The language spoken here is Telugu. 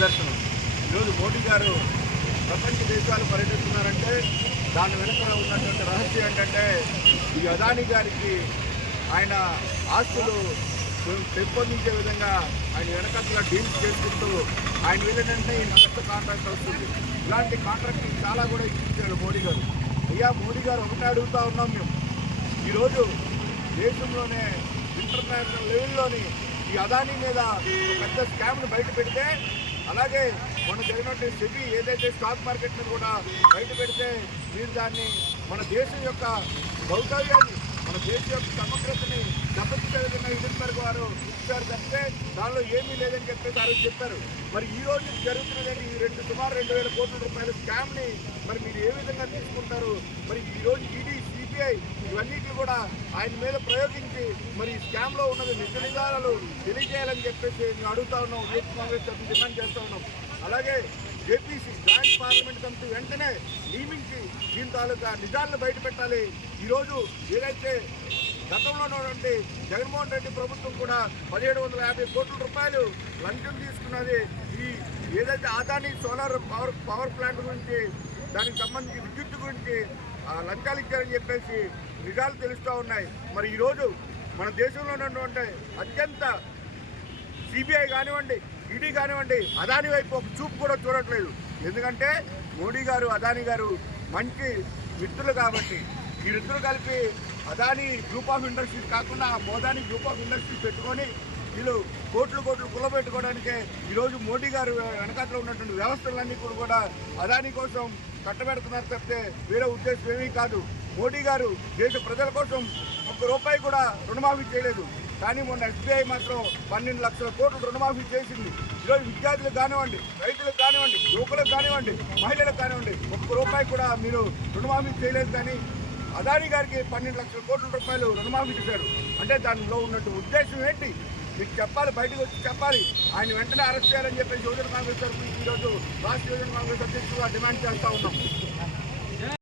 నిదర్శనం. ఈరోజు మోడీ గారు ప్రపంచ దేశాలు పర్యటిస్తున్నారంటే దాని వెనుక ఉన్నటువంటి రహస్యం ఏంటంటే ఈ అదాని గారికి ఆయన ఆస్తులు పెంపొందించే విధంగా ఆయన వెనకట్లా డీల్స్ చేసుకుంటూ ఆయన వెళ్ళినంటే ఈ నష్ట కాంట్రాక్ట్ వస్తుంది ఇలాంటి కాంట్రాక్ట్ చాలా కూడా ఇచ్చాడు మోడీ గారు. అయ్యా మోడీ గారు ఒకటే అడుగుతా ఉన్నాం మేము. ఈరోజు దేశంలోనే ఇంటర్నేషనల్ లెవెల్లోని ఈ అదానీ మీద పెద్ద స్కామ్ను బయట పెడితే అలాగే మనం జరిగినట్టు సెబీ ఏదైతే స్టాక్ మార్కెట్ కూడా బయట పెడితే మీరు దాన్ని మన దేశం యొక్క భౌతవ్యాన్ని మన దేశం యొక్క సమగ్రతని దెబ్బతీసే విధంగా వారు ఇచ్చారు తప్పితే దానిలో ఏమీ లేదని చెప్పేసి ఆ రోజు చెప్పారు. మరి ఈ రోజు జరుగుతున్నటువంటి ఈ రెండు సుమారు రెండు వేల కోట్ల రూపాయల స్కామ్ని మరి మీరు ఏ విధంగా తీసుకుంటారు? మరి ఈ రోజు ఈడీ ఇవన్నిటి కూడా ఆయన మీద ప్రయోగించి మరి ఈ స్కామ్లో ఉన్నది నిజ నిజాలు తెలియజేయాలని చెప్పేసి మేము అడుగుతా ఉన్నాం. యూత్ కాంగ్రెస్ తరఫున డిమాండ్ చేస్తా ఉన్నాం. అలాగే జేపీసీ జాయింట్ పార్లమెంట్ కమిటీ వెంటనే నియమించి దీని తాలూకా నిజాలను బయట పెట్టాలి. ఈరోజు ఏదైతే గతంలో ఉన్నటువంటి జగన్మోహన్ రెడ్డి ప్రభుత్వం కూడా పదిహేడు వందల యాభై కోట్ల రూపాయలు లంచం తీసుకున్నది. ఈ ఏదైతే Adani solar power power plant గురించి దానికి సంబంధించి విద్యుత్ గురించి లంచాలు ఇచ్చారని చెప్పేసి నిజాలు తెలుస్తూ ఉన్నాయి. మరి ఈరోజు మన దేశంలో ఉన్నటువంటి అత్యంత సిబిఐ కానివ్వండి ఈడీ కానివ్వండి అదాని వైపు ఒక చూపు కూడా చూడట్లేదు. ఎందుకంటే మోడీ గారు అదాని గారు మంచి మిత్రులు కాబట్టి ఈ కలిపి అదాని గ్రూప్ ఆఫ్ ఇండస్ట్రీస్ కాకుండా మోదాని గ్రూప్ ఆఫ్ ఇండస్ట్రీస్ పెట్టుకొని వీళ్ళు కోట్లు కోట్లు కులబెట్టుకోవడానికే ఈరోజు మోడీ గారు వెనకాతలో ఉన్నటువంటి వ్యవస్థలన్నీ కూడా అదాని కోసం కట్టబెడుతున్నారు తప్పితే వేరే ఉద్దేశం ఏమీ కాదు. మోడీ గారు దేశ ప్రజల కోసం ఒక్క రూపాయి కూడా రుణమాఫీ చేయలేదు. కానీ మొన్న ఎస్బీఐ మాత్రం పన్నెండు లక్షల కోట్లు రుణమాఫీ చేసింది. ఈరోజు విద్యార్థులకు కానివ్వండి రైతులకు కానివ్వండి యువకులకు కానివ్వండి మహిళలకు కానివ్వండి ఒక్క రూపాయి కూడా మీరు రుణమాఫీ చేయలేదు కానీ అదాని గారికి పన్నెండు లక్షల కోట్ల రూపాయలు రుణమాఫీ చేశారు. అంటే దానిలో ఉన్నట్టు ఉద్దేశం ఏంటి? మీకు చెప్పాలి బయటకు వచ్చి చెప్పాలి. ఆయన వెంటనే అరెస్ట్ చేయాలని చెప్పేసి యువజన కాంగ్రెస్ తరఫున ఈరోజు రాష్ట్ర యువజన కాంగ్రెస్ అధ్యక్షులుగా డిమాండ్ చేస్తూ ఉన్నాం.